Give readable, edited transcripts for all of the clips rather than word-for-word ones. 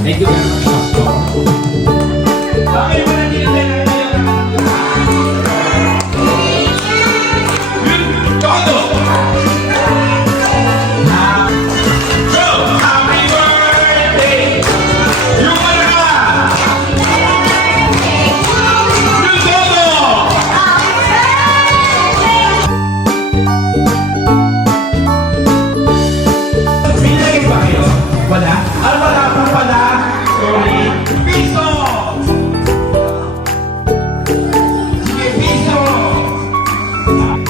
Thank you very much, Pastor. Okay, wala din natin todo. So, happy birthday! Yung mga yung todo! Pinagay ba kayo? Wala? Wala po pala. Sorry. Piso! Sige, piso!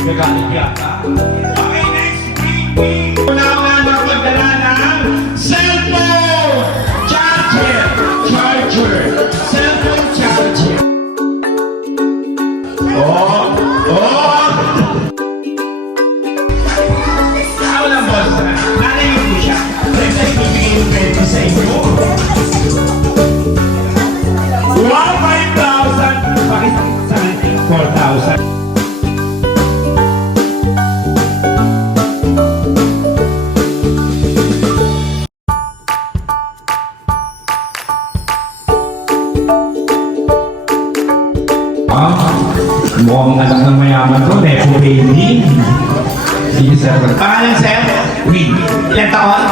Nagalit yata. Okay, next week. Unahan na magdala ng cellphone charger. Cellphone charger. Oh! Walang boss. Nanayin ko siya. Next time, bibigay yung pwede sa inyo. 5,000. Bakit sa akin? 4,000. Mukhang anak ng mayaman ko, Nepo Baby. Sige, sir. Pangalan, sir? Win. Ilan taon?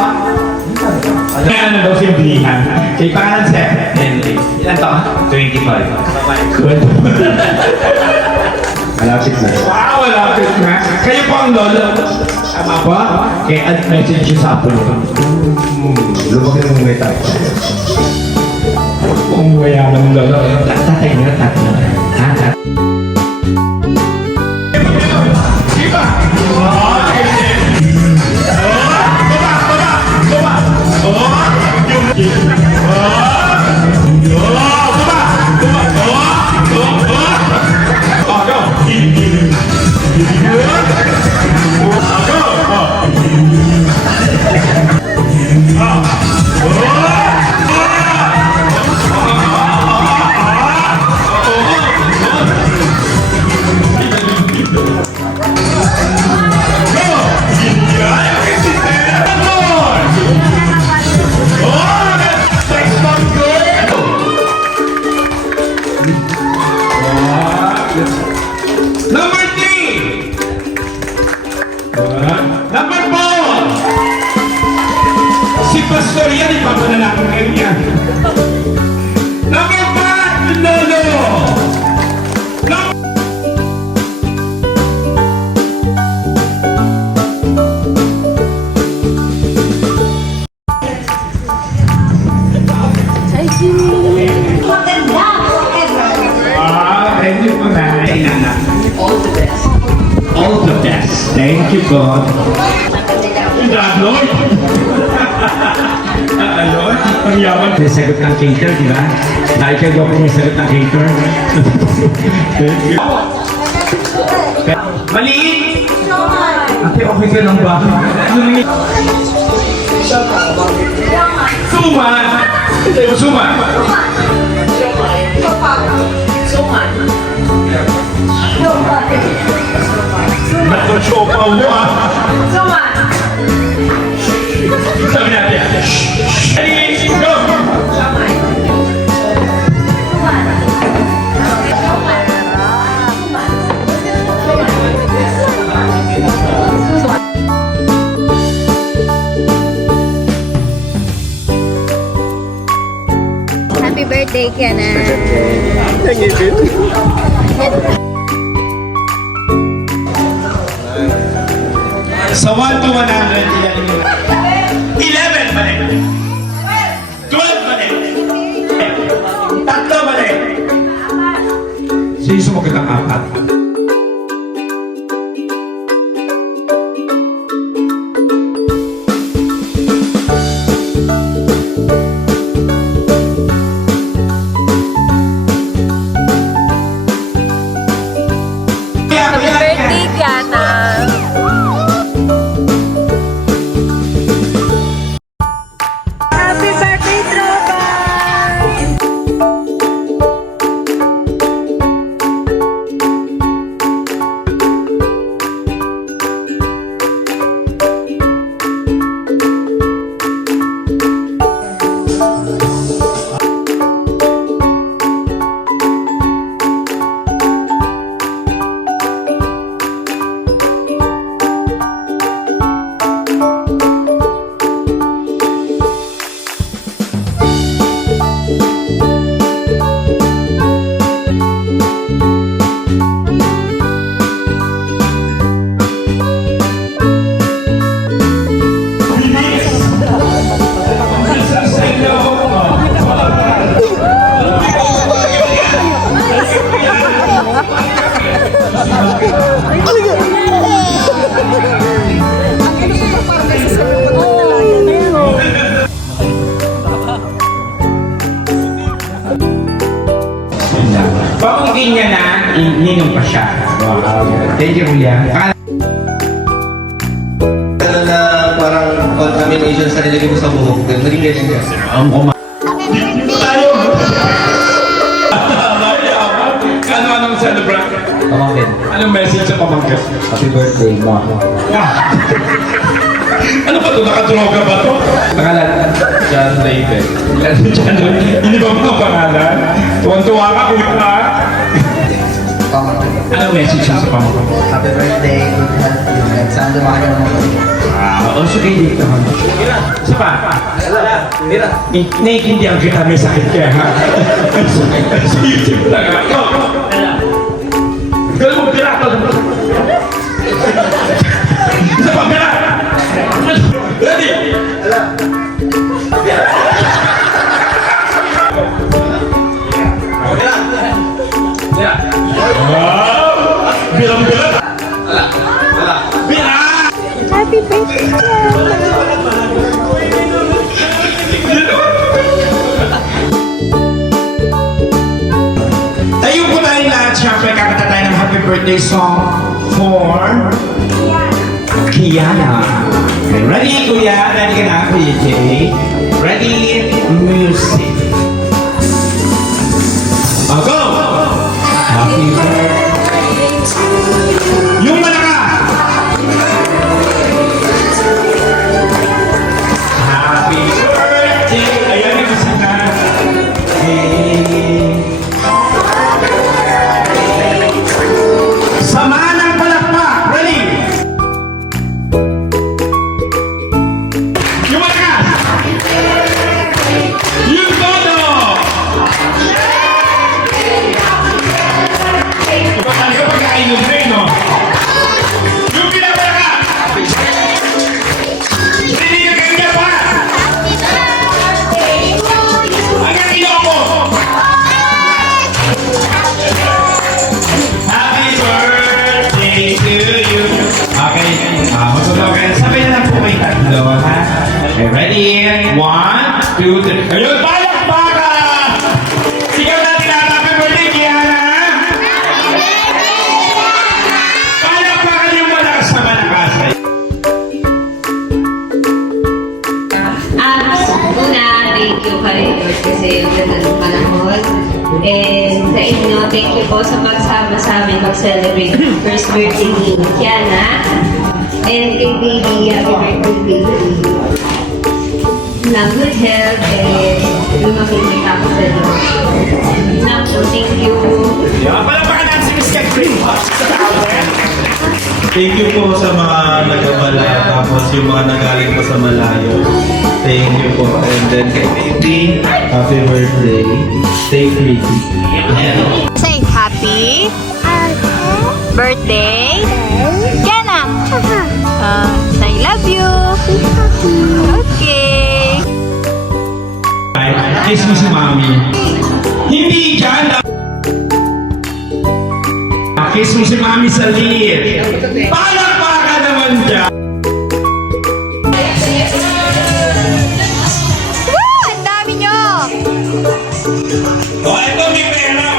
Ano daw siya bilihan? Kay pangalan, sir? Henry. Ilan taon? 25. Good. Malapit na. Wow, malapit na. Kayo po ang lolo. Tama ba? Kaya add message siya sa Apple. Lumaki ng may tayo. Kung mayaman ng lolo. Tatay na, tatay na. Tatay. Number 3. Number 4. Si Pastor yan, ipapanalaki ngayon yan. Number 5, Lolo. Thank you for that. All the best. All the best. Thank you, God. Lord. Lord, ang yaman. May sagot ng cater, di ba? Dahil kayo po may sagot ng cater. Thank you. Maliit! Ate, okay ka lang ba? Suman! Suman! Nag-chopa mo ah! Sabi natin! Ready, go! Happy birthday, Kenneth! Thank you. Sa 1 to 100, ilan yung 11 ba rin? 12 ba rin? Tatlo ba rin? Sino sumagot ang 4? Happy birthday, Kiana! Happy birthday, Tropa! ninong pa siya. Wow. Thank you, kuya. Ano na parang contamination sa nilagay mo sa buhok. Naging ganyan ka. Tayo! Ano-anong celebrate? Pamangkin. Anong message sa pamangkin? Happy birthday, ma. Ano ba ito? Nakadroga ba ito? Pangalan? John Raven. John Ray. Hindi ba mga pangalan? Tuwan-tuwa ka, kuya ka. Pamangkin. Anong message sa pamangkin? Happy birthday, good health, and sana lumaki ka naman kami. Also kay dito naman. Isa pa? Mira. Naiintindihan kita, may sakit ka, ha? Sa YouTube lang, ha? Go! Galing mo, pira! Isa pa, pira! Ready? Pira! Wow! Bilang-bilang! Pira! Happy birthday, Kiana. Tayo po tayo lahat, syempre kakanta tayo ng happy birthday song for Kiana. Okay, ready, kuya? Ready ka na, Kuya Jay? Ready? Music. Oh, go! Happy birthday to you. Yung malakas! Happy birthday! Ayan yung isa na. Hey. Samahan ng palakpak! Ready? Yung malakas! Yung todo! Iba talaga pagkainom rin, no? Yung pinapalakas! Hindi ka kanya pa! Hanggang iloko! Happy birthday to you! Okay, magsusunod kayo. Sabay na lang po kayo tatlo, ha? Okay, ready? 1, 2, 3. Ayun, palakpakan! Sigaw natin ang happy birthday, Kiana! Palakpakan yung malakas na malakas. Una, thank you pa rin Lord kasi yung ganda ng panahon. And sa inyo, thank you po sa pagsama sa amin mag-celebrate first birthday ni Kiana. And kay baby, happy birthday baby. Ng good health and lumamimik ako sa Diyos. Naku, thank you. Palakpakan natin si Miss Catherine. Thank you po sa mga nagabala, tapos yung mga nagaling po sa malayo. Thank you po. And then kay baby, happy birthday. Stay free. Say happy birthday, Kiana. I love you. Okay. Kiss mo si Mami. Hindi dyan. Kiss mo si Mami sa liit. Palakpakan naman dyan. Woo! Ang dami nyo! Oh, ito may pera.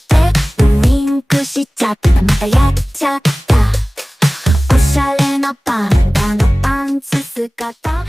ってウインクしちゃった、またやっちゃった。おしゃれなパンダのパンツ姿